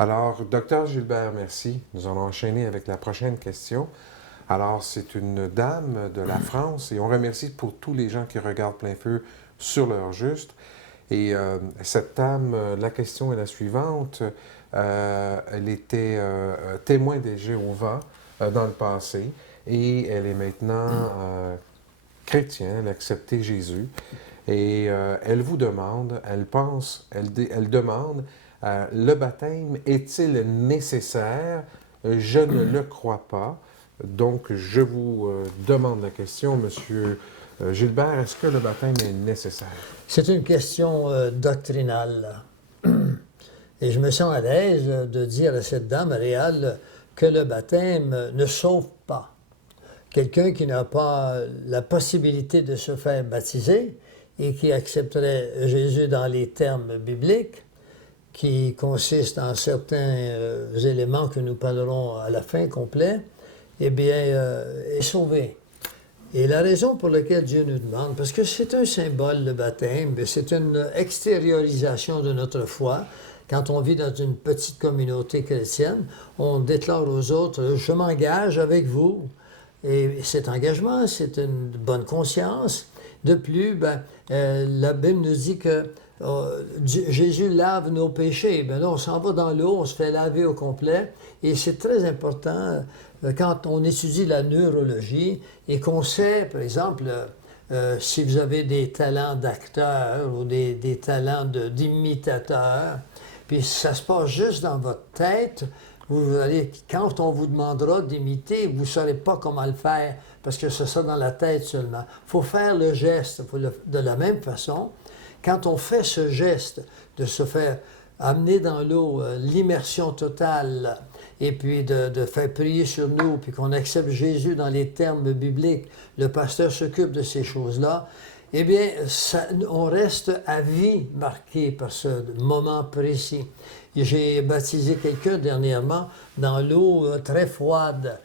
Alors, docteur Gilbert, merci. Nous allons enchaîner avec la prochaine question. Alors, c'est une dame de la France et on remercie pour tous les gens qui regardent Plein Feu sur l'heure juste. Et cette dame, la question est la suivante. Elle était témoin des Jéhovah dans le passé et elle est maintenant chrétienne, elle a accepté Jésus. Et elle vous demande, elle demande, le baptême est-il nécessaire? Je ne le crois pas. Donc, je vous demande la question, Monsieur Gilbert, est-ce que le baptême est nécessaire? C'est une question doctrinale. Et je me sens à l'aise de dire à cette dame réelle que le baptême ne sauve pas. Quelqu'un qui n'a pas la possibilité de se faire baptiser et qui accepterait Jésus dans les termes bibliques, qui consistent en certains éléments que nous parlerons à la fin complet, eh bien, est sauvé. Et la raison pour laquelle Dieu nous demande, parce que c'est un symbole, le baptême, c'est une extériorisation de notre foi. Quand on vit dans une petite communauté chrétienne, on déclare aux autres, je m'engage avec vous. Et cet engagement, c'est une bonne conscience. De plus, la Bible nous dit que Jésus lave nos péchés. Bien là, on s'en va dans l'eau, on se fait laver au complet. Et c'est très important quand on étudie la neurologie et qu'on sait, par exemple, si vous avez des talents d'acteur ou des talents d'imitateur, puis ça se passe juste dans votre tête, quand on vous demandera d'imiter, vous ne saurez pas comment le faire, parce que ce sera dans la tête seulement. Il faut faire le geste. De la même façon, quand on fait ce geste de se faire amener dans l'eau, l'immersion totale, et puis de faire prier sur nous, puis qu'on accepte Jésus dans les termes bibliques, le pasteur s'occupe de ces choses-là, eh bien, on reste à vie marqué par ce moment précis. J'ai baptisé quelqu'un dernièrement dans l'eau très froide,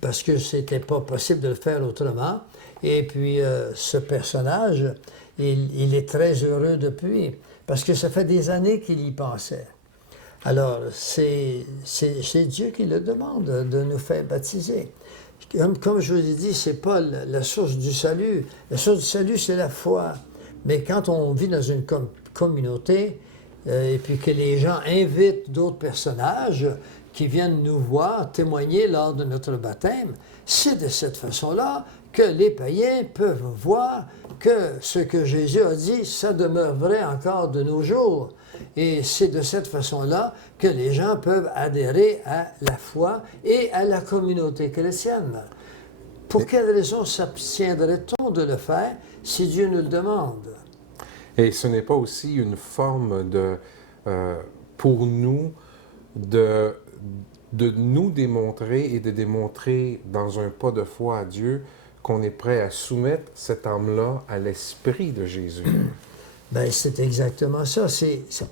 parce que c'était pas possible de le faire autrement. Et puis, ce personnage, il est très heureux depuis, parce que ça fait des années qu'il y pensait. Alors, c'est Dieu qui le demande de nous faire baptiser. Comme je vous ai dit, ce n'est pas la source du salut. La source du salut, c'est la foi. Mais quand on vit dans une communauté, et puis que les gens invitent d'autres personnages qui viennent nous voir, témoigner lors de notre baptême, c'est de cette façon-là que les païens peuvent voir que ce que Jésus a dit, ça demeure vrai encore de nos jours. Et c'est de cette façon-là que les gens peuvent adhérer à la foi et à la communauté chrétienne. Pour quelle raison s'abstiendrait-on de le faire si Dieu nous le demande? Et ce n'est pas aussi une forme pour nous de nous démontrer et de démontrer dans un pas de foi à Dieu qu'on est prêt à soumettre cette âme-là à l'Esprit de Jésus? Bien, c'est exactement ça.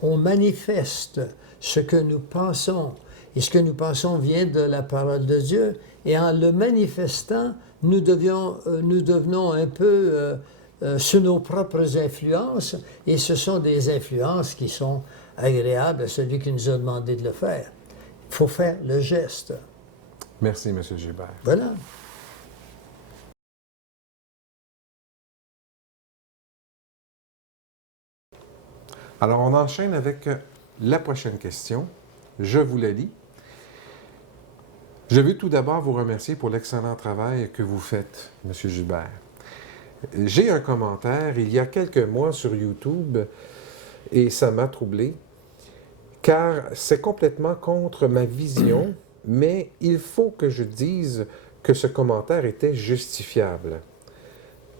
On manifeste ce que nous pensons. Et ce que nous pensons vient de la parole de Dieu. Et en le manifestant, nous devenons un peu sous nos propres influences. Et ce sont des influences qui sont agréables à celui qui nous a demandé de le faire. Il faut faire le geste. Merci, M. Gilbert. Voilà. Alors, on enchaîne avec la prochaine question. Je vous la lis. Je veux tout d'abord vous remercier pour l'excellent travail que vous faites, M. Gilbert. J'ai un commentaire il y a quelques mois sur YouTube et ça m'a troublé, car c'est complètement contre ma vision, mais il faut que je dise que ce commentaire était justifiable.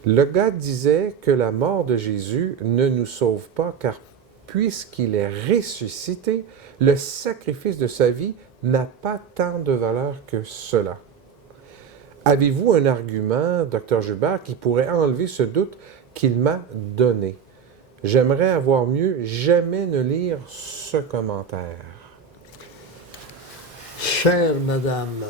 Le gars disait que la mort de Jésus ne nous sauve pas, car puisqu'il est ressuscité, le sacrifice de sa vie n'a pas tant de valeur que cela. Avez-vous un argument, Dr. Gilbert, qui pourrait enlever ce doute qu'il m'a donné? J'aimerais avoir mieux, jamais ne lire ce commentaire. Chère madame,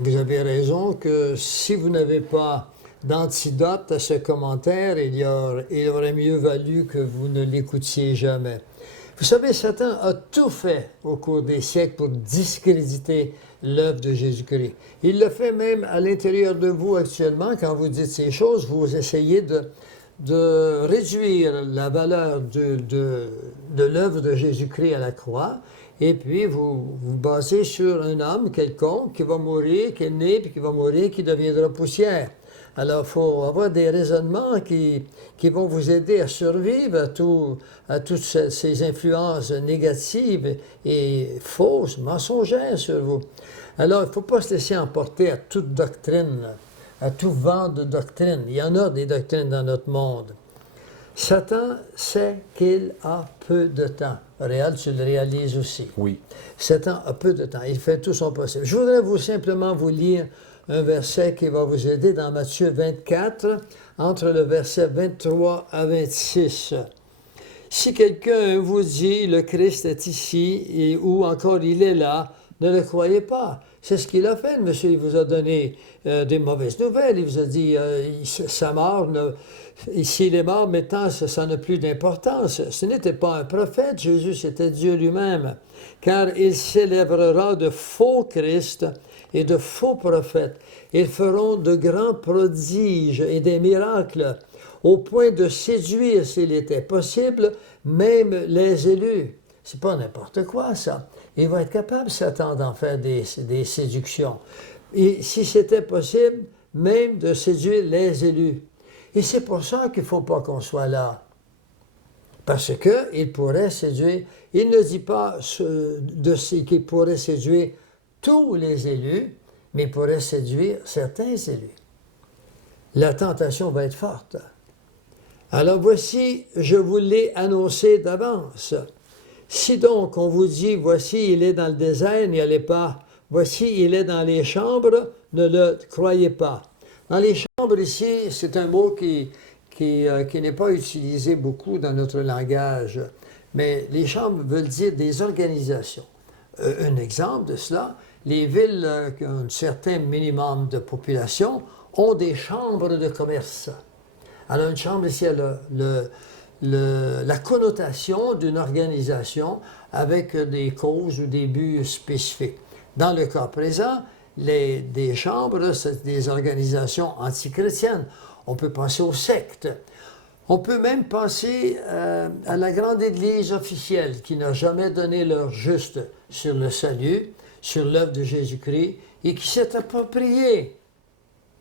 vous avez raison que si vous n'avez pas d'antidote à ce commentaire, il aurait mieux valu que vous ne l'écoutiez jamais. Vous savez, Satan a tout fait au cours des siècles pour discréditer l'œuvre de Jésus-Christ. Il le fait même à l'intérieur de vous actuellement. Quand vous dites ces choses, vous essayez de réduire la valeur de l'œuvre de Jésus-Christ à la croix. Et puis, vous vous basez sur un homme quelconque qui va mourir, qui est né, puis qui va mourir, qui deviendra poussière. Alors, il faut avoir des raisonnements qui vont vous aider à survivre à toutes ces influences négatives et fausses, mensongères sur vous. Alors, il ne faut pas se laisser emporter à toute doctrine, à tout vent de doctrine. Il y en a des doctrines dans notre monde. Satan sait qu'il a peu de temps. Réal, tu le réalises aussi. Oui. Satan a peu de temps. Il fait tout son possible. Je voudrais simplement vous lire un verset qui va vous aider dans Matthieu 24, entre le verset 23 à 26. Si quelqu'un vous dit, le Christ est ici, ou encore il est là, ne le croyez pas. C'est ce qu'il a fait, le monsieur. Il vous a donné des mauvaises nouvelles. Il vous a dit, sa mort, s'il est mort, maintenant, ça n'a plus d'importance. Ce n'était pas un prophète, Jésus, c'était Dieu lui-même. Car il s'élèvera de faux Christ et de faux prophètes. Ils feront de grands prodiges et des miracles, au point de séduire, s'il était possible, même les élus. C'est pas n'importe quoi, ça. Il va être capable, Satan, d'en faire des séductions. Et si c'était possible, même de séduire les élus. Et c'est pour ça qu'il ne faut pas qu'on soit là. Parce qu'il pourrait séduire, il ne dit pas qu'il pourrait séduire tous les élus, mais il pourrait séduire certains élus. La tentation va être forte. Alors voici, je vous l'ai annoncé d'avance. Si donc on vous dit, voici, il est dans le désert, n'y allez pas. Voici, il est dans les chambres, ne le croyez pas. Dans les chambres ici, c'est un mot qui n'est pas utilisé beaucoup dans notre langage, mais les chambres veulent dire des organisations. Un exemple de cela, les villes qui ont un certain minimum de population ont des chambres de commerce. Alors une chambre ici a la connotation d'une organisation avec des causes ou des buts spécifiques. Dans le cas présent, des chambres, c'est des organisations antichrétiennes. On peut penser aux sectes. On peut même penser à la grande Église officielle qui n'a jamais donné leur juste sur le salut, sur l'œuvre de Jésus-Christ et qui s'est approprié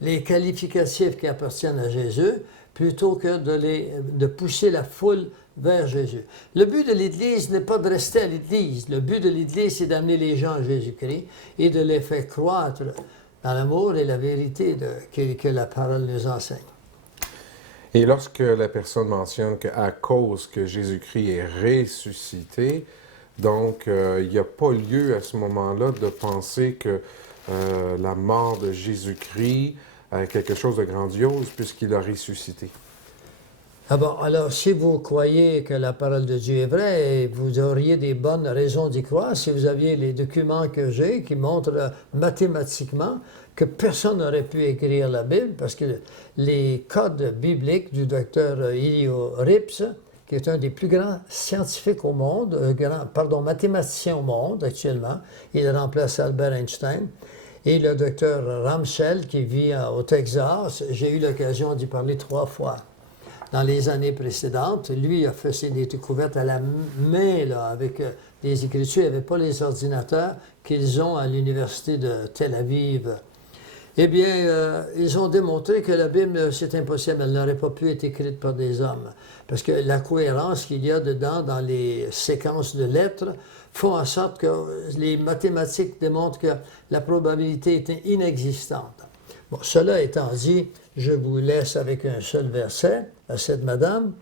les qualificatifs qui appartiennent à Jésus plutôt que de pousser la foule vers Jésus. Le but de l'Église n'est pas de rester à l'Église. Le but de l'Église, c'est d'amener les gens à Jésus-Christ et de les faire croître dans l'amour et la vérité que la parole nous enseigne. Et lorsque la personne mentionne qu'à cause que Jésus-Christ est ressuscité, donc il n'y a pas lieu à ce moment-là de penser que la mort de Jésus-Christ est quelque chose de grandiose puisqu'il a ressuscité. Ah bon, alors si vous croyez que la parole de Dieu est vraie, vous auriez des bonnes raisons d'y croire si vous aviez les documents que j'ai qui montrent mathématiquement que personne n'aurait pu écrire la Bible parce que les codes bibliques du docteur Elio Rips, qui est un des plus grands scientifiques au monde, mathématiciens au monde actuellement, il remplace Albert Einstein, et le docteur Ramsell qui vit au Texas, j'ai eu l'occasion d'y parler 3 fois. Dans les années précédentes, lui a fait ses découvertes à la main, là, avec des écritures. Il n'y avait pas les ordinateurs qu'ils ont à l'université de Tel Aviv. Eh bien, ils ont démontré que la Bible, c'est impossible. Elle n'aurait pas pu être écrite par des hommes. Parce que la cohérence qu'il y a dedans, dans les séquences de lettres, font en sorte que les mathématiques démontrent que la probabilité était inexistante. Bon, cela étant dit, je vous laisse avec un seul verset à cette madame.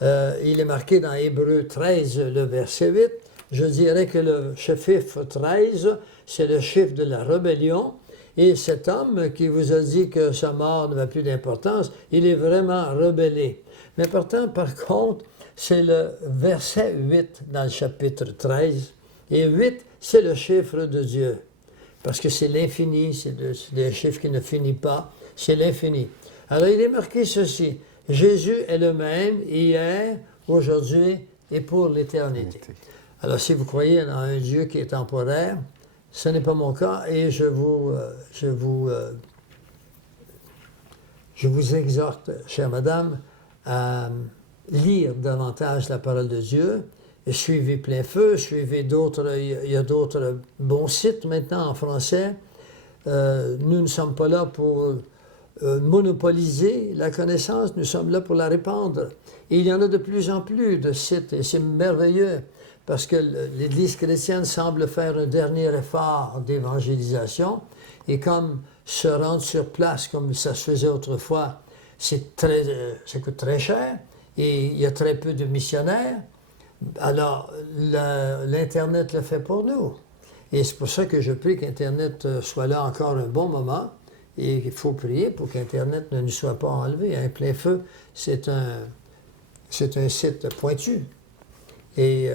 Il est marqué dans Hébreux 13, le verset 8. Je dirais que le chiffre 13, c'est le chiffre de la rébellion. Et cet homme qui vous a dit que sa mort n'avait plus d'importance, il est vraiment rebellé. Mais pourtant, par contre, c'est le verset 8 dans le chapitre 13. Et 8, c'est le chiffre de Dieu. Parce que c'est l'infini, c'est des chiffres qui ne finissent pas, c'est l'infini. Alors il est marqué ceci, Jésus est le même hier, aujourd'hui et pour l'éternité. Alors, si vous croyez en un Dieu qui est temporaire, ce n'est pas mon cas et je vous exhorte, chère madame, à lire davantage la parole de Dieu. Et suivez Plein Feu, suivez d'autres, il y a d'autres bons sites maintenant en français. Nous ne sommes pas là pour monopoliser la connaissance, nous sommes là pour la répandre. Et il y en a de plus en plus de sites, et c'est merveilleux, parce que l'Église chrétienne semble faire un dernier effort d'évangélisation, et comme se rendre sur place, comme ça se faisait autrefois, ça coûte très cher, et il y a très peu de missionnaires. Alors, l'Internet le fait pour nous. Et c'est pour ça que je prie qu'Internet soit là encore un bon moment. Et il faut prier pour qu'Internet ne nous soit pas enlevé. Un Plein Feu, c'est un site pointu. Et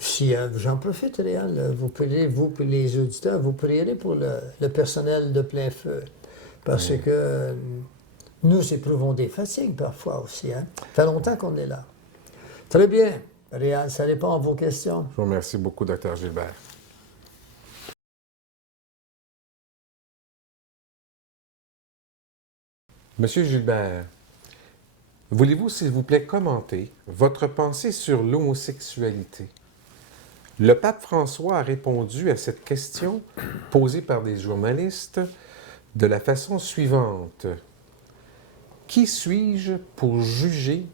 si j'en profite, Réal, vous priez, vous et les auditeurs, vous prierez pour le personnel de Plein Feu. Parce que nous éprouvons des fatigues parfois aussi. Hein? Ça fait longtemps qu'on est là. Très bien. Réal, ça répond à vos questions. Je vous remercie beaucoup, Dr. Gilbert. Monsieur Gilbert, voulez-vous, s'il vous plaît, commenter votre pensée sur l'homosexualité? Le pape François a répondu à cette question posée par des journalistes de la façon suivante. Qui suis-je pour juger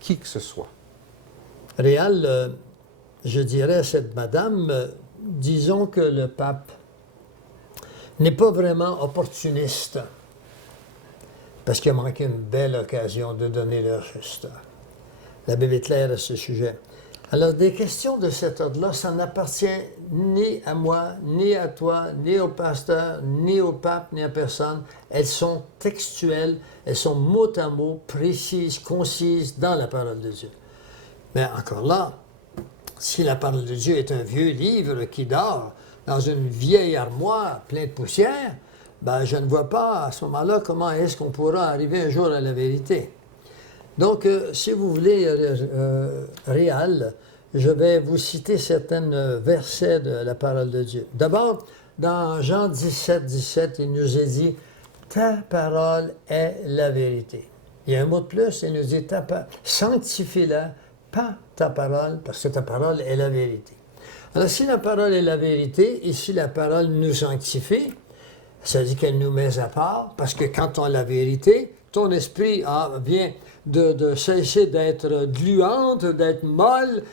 qui que ce soit? Réal, je dirais à cette madame, disons que le pape n'est pas vraiment opportuniste, parce qu'il a manqué une belle occasion de donner l'heure juste. La Bible est claire à ce sujet. Alors, des questions de cet ordre-là, ça n'appartient ni à moi, ni à toi, ni au pasteur, ni au pape, ni à personne. Elles sont textuelles, elles sont mot à mot, précises, concises dans la parole de Dieu. Mais encore là, si la parole de Dieu est un vieux livre qui dort dans une vieille armoire pleine de poussière, ben, je ne vois pas à ce moment-là comment est-ce qu'on pourra arriver un jour à la vérité. Donc, si vous voulez, Réal, je vais vous citer certains versets de la parole de Dieu. D'abord, dans Jean 17, 17, il nous est dit « Ta parole est la vérité ». Il y a un mot de plus, il nous dit « Sanctifie-la par ta parole, parce que ta parole est la vérité ». Alors, si la parole est la vérité, et si la parole nous sanctifie, ça dit qu'elle nous met à part, parce que quand on a la vérité, ton esprit vient de cesser d'être gluante, d'être molle,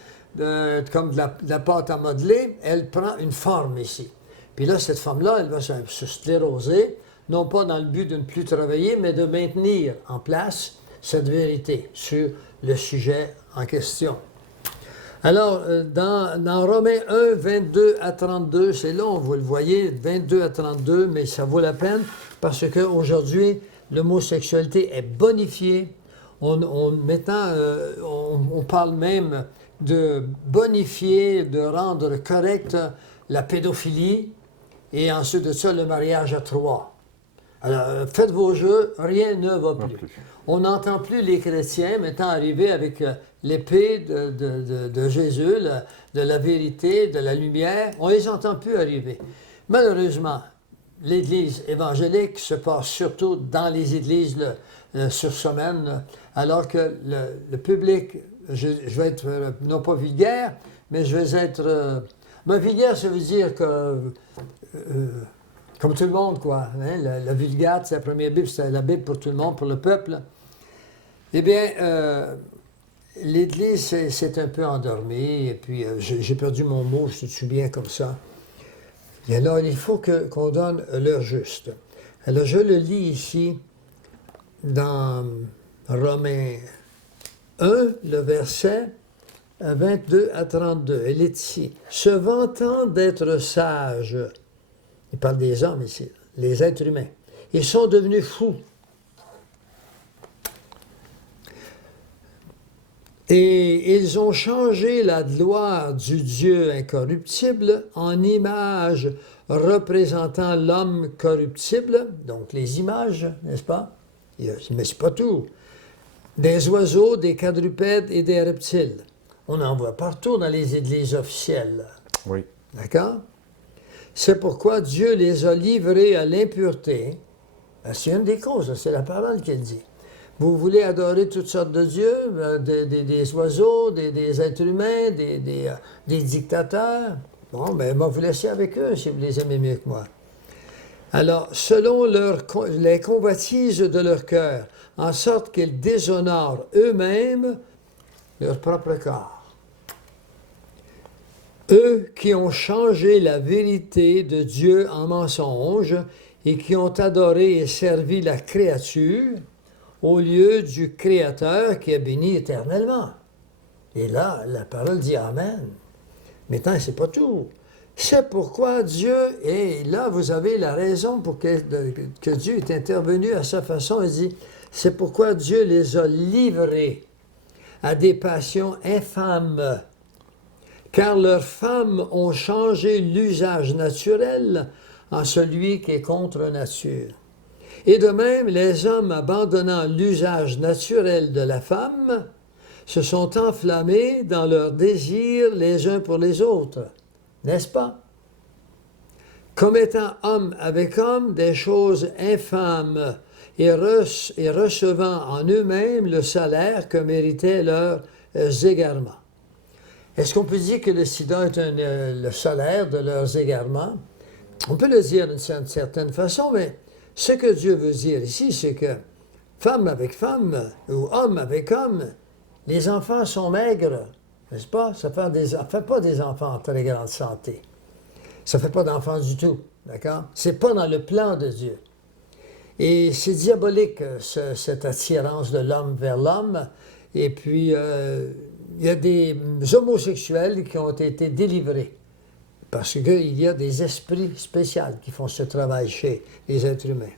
comme de la pâte à modeler, elle prend une forme ici. Puis là, cette forme-là, elle va se scléroser, non pas dans le but de ne plus travailler, mais de maintenir en place cette vérité sur le sujet en question. Alors, dans Romains 1, 22 à 32, c'est long, vous le voyez, 22 à 32, mais ça vaut la peine parce qu'aujourd'hui, l'homosexualité est bonifiée. Maintenant, on parle même de bonifier, de rendre correcte la pédophilie et ensuite de ça, le mariage à trois. Alors, faites vos jeux, rien ne va plus. On n'entend plus les chrétiens maintenant arriver avec l'épée de Jésus, de la vérité, de la lumière. On ne les entend plus arriver. Malheureusement, l'Église évangélique se passe surtout dans les églises sur semaine, alors que le public, je vais être non pas vulgaire, mais je vais être... vulgaire, ça veut dire que... comme tout le monde, quoi. Hein? La Vulgate, c'est la première Bible, c'est la Bible pour tout le monde, pour le peuple. Eh bien, l'Église s'est un peu endormie, et puis j'ai perdu mon mot, je suis bien comme ça. Et alors, il faut qu'on donne l'heure juste. Alors, je le lis ici dans Romains 1, le verset 22 à 32. Elle est ici. « Se vantant d'être sages », il parle des hommes ici, les êtres humains, « ils sont devenus fous. Et ils ont changé la gloire du Dieu incorruptible en image représentant l'homme corruptible, donc les images, n'est-ce pas? Mais c'est pas tout. Des oiseaux, des quadrupèdes et des reptiles. On en voit partout dans les églises officielles. Oui. D'accord? C'est pourquoi Dieu les a livrés à l'impureté. C'est une des causes, c'est la parole qui le dit. Vous voulez adorer toutes sortes de dieux, des oiseaux, des êtres humains, des dictateurs. Bon, ben, moi, vous laissez avec eux si vous les aimez mieux que moi. Alors, selon les convoitises de leur cœur, en sorte qu'ils déshonorent eux-mêmes leur propre corps. Eux qui ont changé la vérité de Dieu en mensonge et qui ont adoré et servi la créature au lieu du Créateur qui est béni éternellement. Et là, la parole dit Amen. Maintenant, c'est pas tout. C'est pourquoi Dieu, et là vous avez la raison pour que Dieu est intervenu à sa façon, il dit, c'est pourquoi Dieu les a livrés à des passions infâmes, car leurs femmes ont changé l'usage naturel en celui qui est contre nature. Et de même, les hommes abandonnant l'usage naturel de la femme, se sont enflammés dans leurs désirs les uns pour les autres. N'est-ce pas? Commettant homme avec homme des choses infâmes et recevant en eux-mêmes le salaire que méritaient leurs égarements. Est-ce qu'on peut dire que le sida est le salaire de leurs égarements? On peut le dire d'une certaine façon, mais ce que Dieu veut dire ici, c'est que femme avec femme ou homme avec homme, les enfants sont maigres. N'est-ce pas? Ça ne fait pas des enfants en très grande santé. Ça ne fait pas d'enfants du tout. D'accord? C'est pas dans le plan de Dieu. Et c'est diabolique, cette attirance de l'homme vers l'homme. Et puis, il y a des homosexuels qui ont été délivrés. Parce qu'il y a des esprits spéciaux qui font ce travail chez les êtres humains.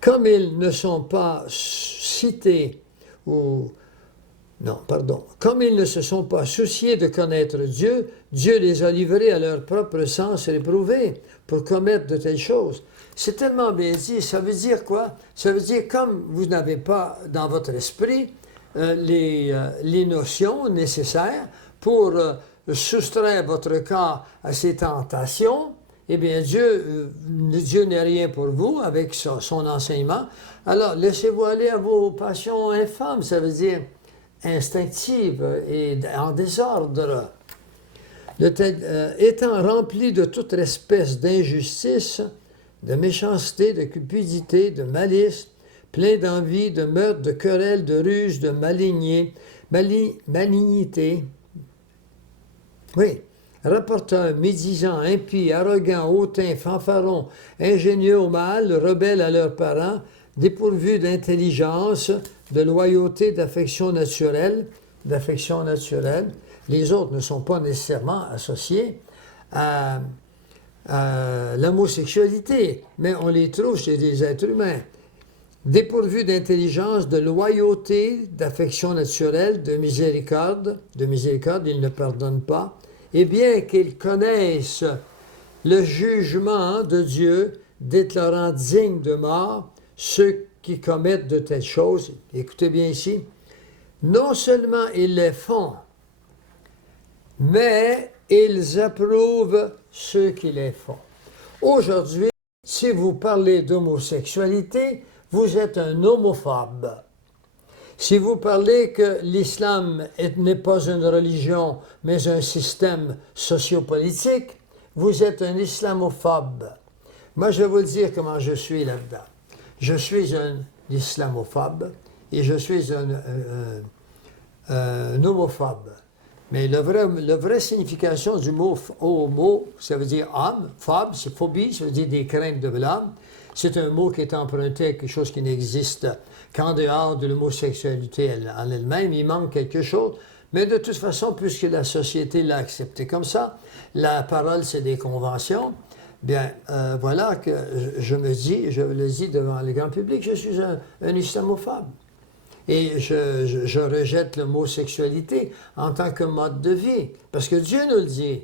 Comme ils ne sont pas cités ou... Non, pardon. Comme ils ne se sont pas souciés de connaître Dieu, Dieu les a livrés à leur propre sens réprouvé pour commettre de telles choses. C'est tellement bien dit. Ça veut dire quoi? Ça veut dire comme vous n'avez pas dans votre esprit les notions nécessaires pour soustraire votre corps à ces tentations, eh bien Dieu n'est rien pour vous avec son enseignement. Alors laissez-vous aller à vos passions infâmes, ça veut dire instinctive et en désordre. Étant rempli de toute espèce d'injustice, de méchanceté, de cupidité, de malice, plein d'envie, de meurtre, de querelle, de ruse, de malignité. Oui, rapporteur, médisant, impie, arrogant, hautain, fanfaron, ingénieux au mal, rebelles à leurs parents, dépourvus d'intelligence, de loyauté, d'affection naturelle. Les autres ne sont pas nécessairement associés à l'homosexualité, mais on les trouve chez des êtres humains. Dépourvus d'intelligence, de loyauté, d'affection naturelle, de miséricorde, ils ne pardonnent pas, et bien qu'ils connaissent le jugement de Dieu, déclarant dignes de mort ceux qui commettent de telles choses, écoutez bien ici, non seulement ils les font, mais ils approuvent ceux qui les font. Aujourd'hui, si vous parlez d'homosexualité, vous êtes un homophobe. Si vous parlez que l'islam n'est pas une religion, mais un système sociopolitique, vous êtes un islamophobe. Moi, je vais vous le dire comment je suis là-dedans. Je suis un islamophobe et je suis un homophobe. Mais la vraie signification du mot homo, ça veut dire homme, phobe, c'est phobie, ça veut dire des craintes de l'homme. C'est un mot qui est emprunté à quelque chose qui n'existe qu'en dehors de l'homosexualité en elle-même. Il manque quelque chose. Mais de toute façon, puisque la société l'a accepté comme ça, la parole, c'est des conventions. Bien, voilà que je le dis devant le grand public, je suis un islamophobe. Et je rejette l'homosexualité en tant que mode de vie, parce que Dieu nous le dit.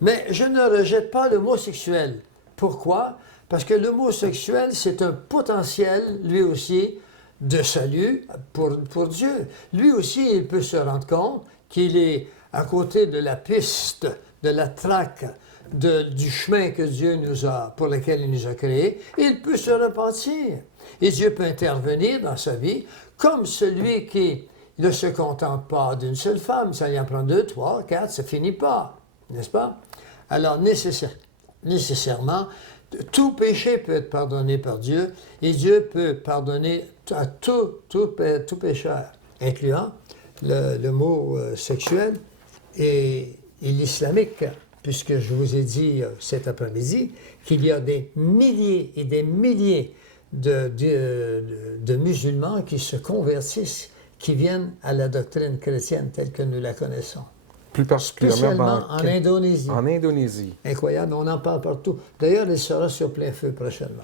Mais je ne rejette pas l'homosexuel. Pourquoi? Parce que l'homosexuel, c'est un potentiel, lui aussi, de salut pour Dieu. Lui aussi, il peut se rendre compte qu'il est à côté de la piste, de la traque, du chemin que Dieu pour lequel il nous a créés, il peut se repentir. Et Dieu peut intervenir dans sa vie comme celui qui ne se contente pas d'une seule femme. Ça y en prend 2, 3, 4, ça finit pas, n'est-ce pas? Alors, nécessairement, tout péché peut être pardonné par Dieu et Dieu peut pardonner à tout pécheur, incluant le mot sexuel et l'islamique, puisque je vous ai dit cet après-midi qu'il y a des milliers et des milliers de musulmans qui se convertissent, qui viennent à la doctrine chrétienne telle que nous la connaissons. Plus particulièrement en Indonésie. En Indonésie. Incroyable, on en parle partout. D'ailleurs, il sera sur plein feu prochainement.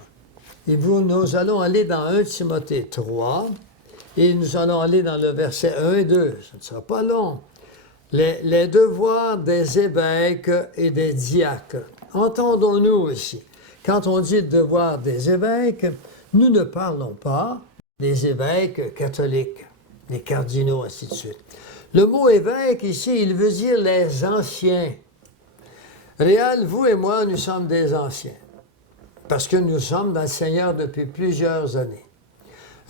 Et nous allons aller dans 1 Timothée 3, et nous allons aller dans le verset 1 et 2. Ça ne sera pas long. Les devoirs des évêques et des diacres. Entendons-nous ici. Quand on dit devoir des évêques, nous ne parlons pas des évêques catholiques, les cardinaux, ainsi de suite. Le mot évêque ici, il veut dire les anciens. Réal, vous et moi, nous sommes des anciens, parce que nous sommes dans le Seigneur depuis plusieurs années.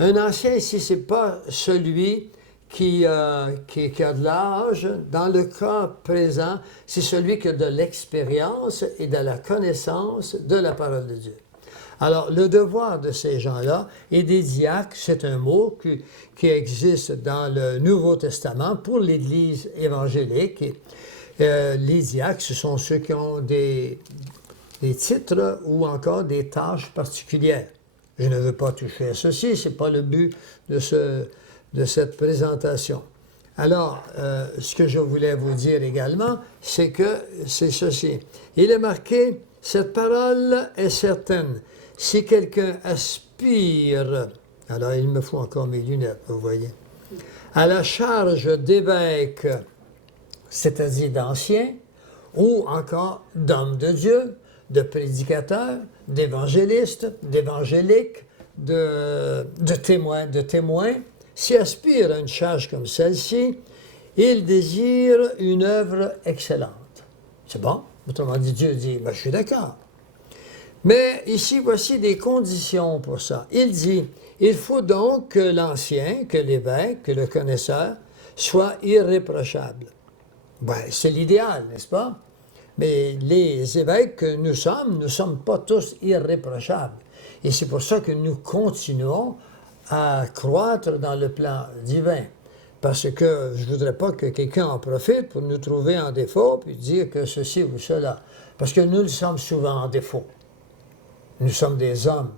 Un ancien ici, ce n'est pas celui qui a de l'âge. Dans le cas présent, c'est celui qui a de l'expérience et de la connaissance de la parole de Dieu. Alors, le devoir de ces gens-là, et des diacres, c'est un mot qui existe dans le Nouveau Testament pour l'Église évangélique. Les diacres, ce sont ceux qui ont des titres ou encore des tâches particulières. Je ne veux pas toucher à ceci, ce n'est pas le but de cette présentation. Alors, ce que je voulais vous dire également, c'est que c'est ceci. Il est marqué, cette parole est certaine. Si quelqu'un aspire, alors il me faut encore mes lunettes, vous voyez, à la charge d'évêque, c'est-à-dire d'anciens, ou encore d'hommes de Dieu, de prédicateurs, d'évangélistes, d'évangéliques, de témoins, s'il aspire à une charge comme celle-ci, il désire une œuvre excellente. C'est bon? Autrement dit, Dieu dit, je suis d'accord. Mais ici, voici des conditions pour ça. Il dit, il faut donc que l'ancien, que l'évêque, que le connaisseur, soit irréprochable. C'est l'idéal, n'est-ce pas? Mais les évêques que nous ne sommes pas tous irréprochables. Et c'est pour ça que nous continuons à croître dans le plan divin. Parce que je ne voudrais pas que quelqu'un en profite pour nous trouver en défaut puis dire que ceci ou cela. Parce que nous le sommes souvent en défaut. Nous sommes des hommes.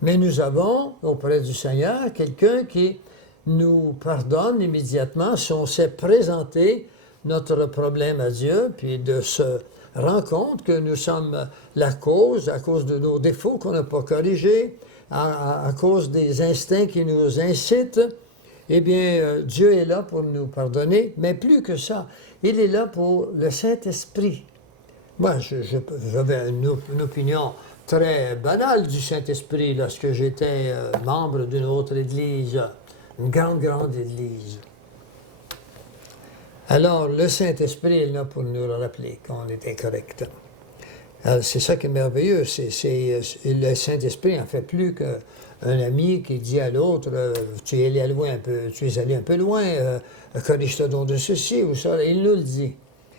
Mais nous avons auprès du Seigneur quelqu'un qui nous pardonne immédiatement si on sait présenter notre problème à Dieu, puis de se rendre compte que nous sommes la cause, à cause de nos défauts qu'on n'a pas corrigés, à cause des instincts qui nous incitent. Eh bien, Dieu est là pour nous pardonner, mais plus que ça, il est là pour le Saint-Esprit. Moi, j'avais une opinion très banale du Saint-Esprit lorsque j'étais membre d'une autre église, une grande église. Alors, le Saint-Esprit est là pour nous rappeler qu'on est incorrect. C'est ça qui est merveilleux. Le Saint-Esprit en fait plus qu'un ami qui dit à l'autre tu es allé un peu loin, corrige-toi donc de ceci ou ça. Il nous le dit.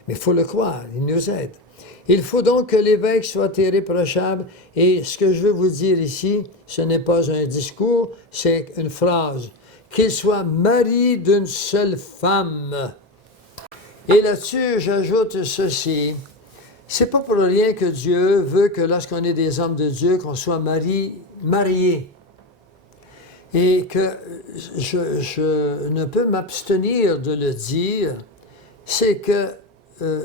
Mais il faut le croire, il nous aide. Il faut donc que l'évêque soit irréprochable. Et ce que je veux vous dire ici, ce n'est pas un discours, c'est une phrase. Qu'il soit mari d'une seule femme. Et là-dessus, j'ajoute ceci. C'est pas pour rien que Dieu veut que lorsqu'on est des hommes de Dieu, qu'on soit mariés. Et que je ne peux m'abstenir de le dire, c'est que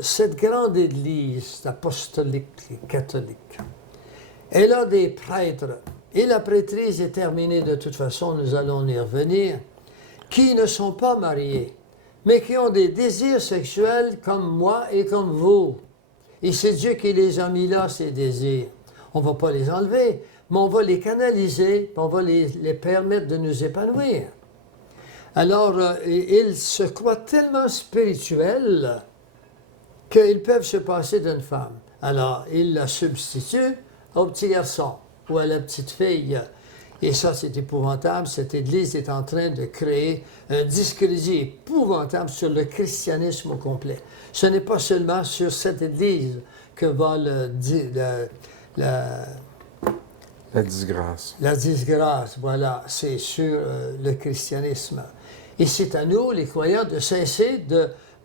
cette grande Église apostolique et catholique, elle a des prêtres, et la prêtrise est terminée de toute façon, nous allons y revenir, qui ne sont pas mariés, mais qui ont des désirs sexuels comme moi et comme vous. Et c'est Dieu qui les a mis là, ces désirs. On ne va pas les enlever, mais on va les canaliser, on va les permettre de nous épanouir. Alors, ils se croient tellement spirituels qu'ils peuvent se passer d'une femme. Alors, ils la substituent au petit garçon ou à la petite fille. Et ça, c'est épouvantable. Cette Église est en train de créer un discrédit épouvantable sur le christianisme au complet. Ce n'est pas seulement sur cette Église que va La disgrâce. la disgrâce, voilà, c'est sur le christianisme. Et c'est à nous, les croyants, de cesser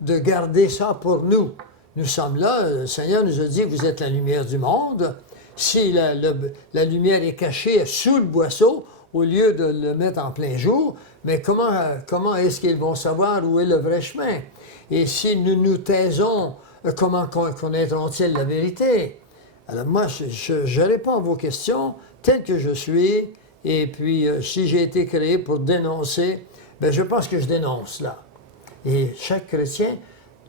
de garder ça pour nous. Nous sommes là, le Seigneur nous a dit, vous êtes la lumière du monde. Si la lumière est cachée sous le boisseau, au lieu de le mettre en plein jour, mais comment est-ce qu'ils vont savoir où est le vrai chemin? Et si nous nous taisons, comment connaîtront-ils la vérité? Alors moi, je réponds à vos questions tel que je suis, et puis si j'ai été créé pour dénoncer, bien, je pense que je dénonce là. Et chaque chrétien,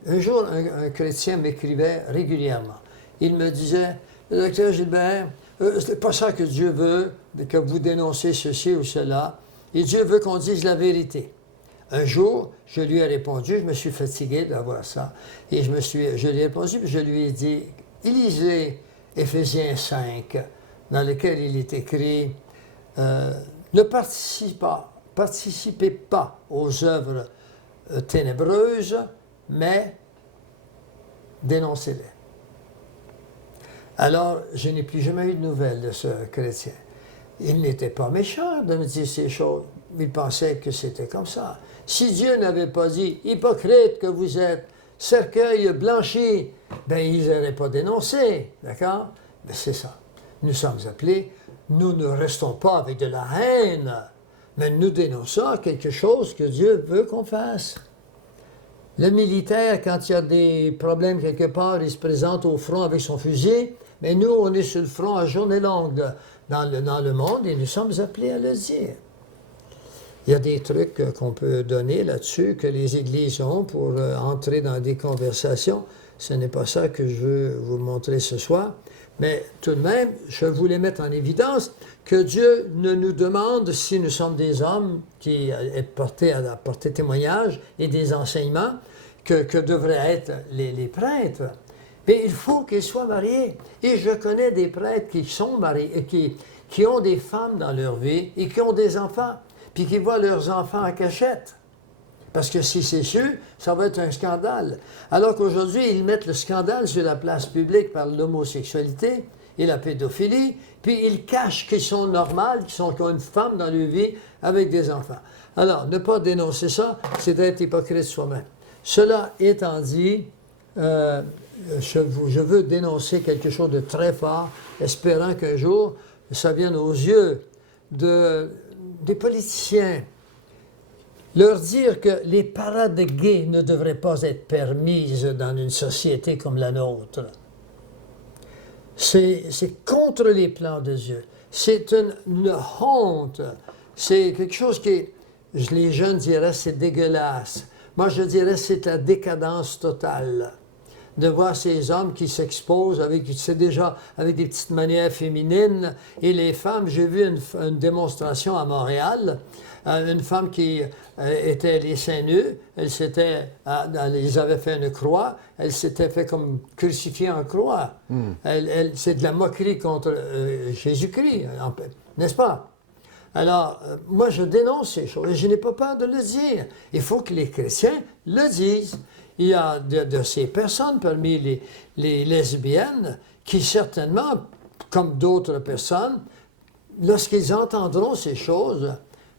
un jour, un chrétien m'écrivait régulièrement. Il me disait, Docteur Gilbert, c'est pas ça que Dieu veut, que vous dénoncez ceci ou cela. Et Dieu veut qu'on dise la vérité. Un jour, je lui ai répondu, je me suis fatigué d'avoir ça, et je lui ai répondu, puis je lui ai dit, lisez Éphésiens 5, dans lequel il est écrit, ne participez pas aux œuvres ténébreuses, mais dénoncez-les. Alors, je n'ai plus jamais eu de nouvelles de ce chrétien. Il n'était pas méchant de me dire ces choses. Il pensait que c'était comme ça. Si Dieu n'avait pas dit « hypocrite que vous êtes, cercueil blanchi », bien, il n'aurait pas dénoncé, d'accord? Mais c'est ça. Nous sommes appelés, nous ne restons pas avec de la haine, mais nous dénonçons quelque chose que Dieu veut qu'on fasse. Le militaire, quand il y a des problèmes quelque part, il se présente au front avec son fusil, mais nous, on est sur le front à journée longue dans le monde et nous sommes appelés à le dire. Il y a des trucs qu'on peut donner là-dessus, que les églises ont pour entrer dans des conversations. Ce n'est pas ça que je veux vous montrer ce soir. Mais tout de même, je voulais mettre en évidence que Dieu ne nous demande si nous sommes des hommes qui est portés à porter témoignage et des enseignements que devraient être les prêtres. Mais il faut qu'ils soient mariés. Et je connais des prêtres qui sont mariés, qui ont des femmes dans leur vie et qui ont des enfants, puis qui voient leurs enfants en cachette. Parce que si c'est sûr, ça va être un scandale. Alors qu'aujourd'hui, ils mettent le scandale sur la place publique par l'homosexualité et la pédophilie, puis ils cachent qu'ils sont normaux, qu'ils ont une femme dans leur vie avec des enfants. Alors, ne pas dénoncer ça, c'est d'être hypocrite soi-même. Cela étant dit, je veux dénoncer quelque chose de très fort, espérant qu'un jour, ça vienne aux yeux des politiciens. Leur dire que les parades gays ne devraient pas être permises dans une société comme la nôtre. C'est contre les plans de Dieu. C'est une honte. C'est quelque chose qui, les jeunes diraient, c'est dégueulasse. Moi, je dirais, c'est la décadence totale. De voir ces hommes qui s'exposent c'est déjà avec des petites manières féminines. Et les femmes, j'ai vu une démonstration à Montréal, une femme qui était les seins nus, ils avaient fait une croix, elle s'était fait comme crucifiée en croix. C'est de la moquerie contre Jésus-Christ, n'est-ce pas? Alors, moi, je dénonce ces choses et je n'ai pas peur de le dire. Il faut que les chrétiens le disent. Il y a de ces personnes parmi les lesbiennes qui certainement, comme d'autres personnes, lorsqu'ils entendront ces choses,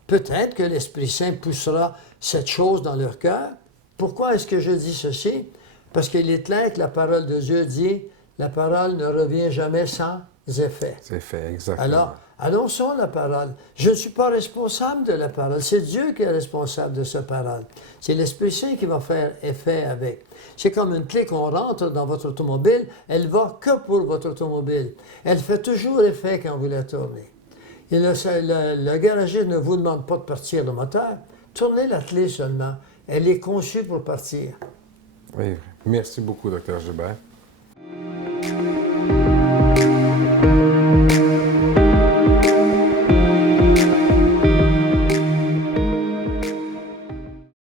peut-être que l'Esprit Saint poussera cette chose dans leur cœur. Pourquoi est-ce que je dis ceci? Parce qu'il est clair que la parole de Dieu dit « la parole ne revient jamais sans effet ». C'est fait, exactement. Alors, annonçons la parole. Je ne suis pas responsable de la parole. C'est Dieu qui est responsable de sa parole. C'est l'Esprit Saint qui va faire effet avec. C'est comme une clé qu'on rentre dans votre automobile, elle va que pour votre automobile. Elle fait toujours effet quand vous la tournez. Et le garagiste ne vous demande pas de partir le moteur. Tournez la clé seulement. Elle est conçue pour partir. Oui, merci beaucoup, Dr. Gilbert.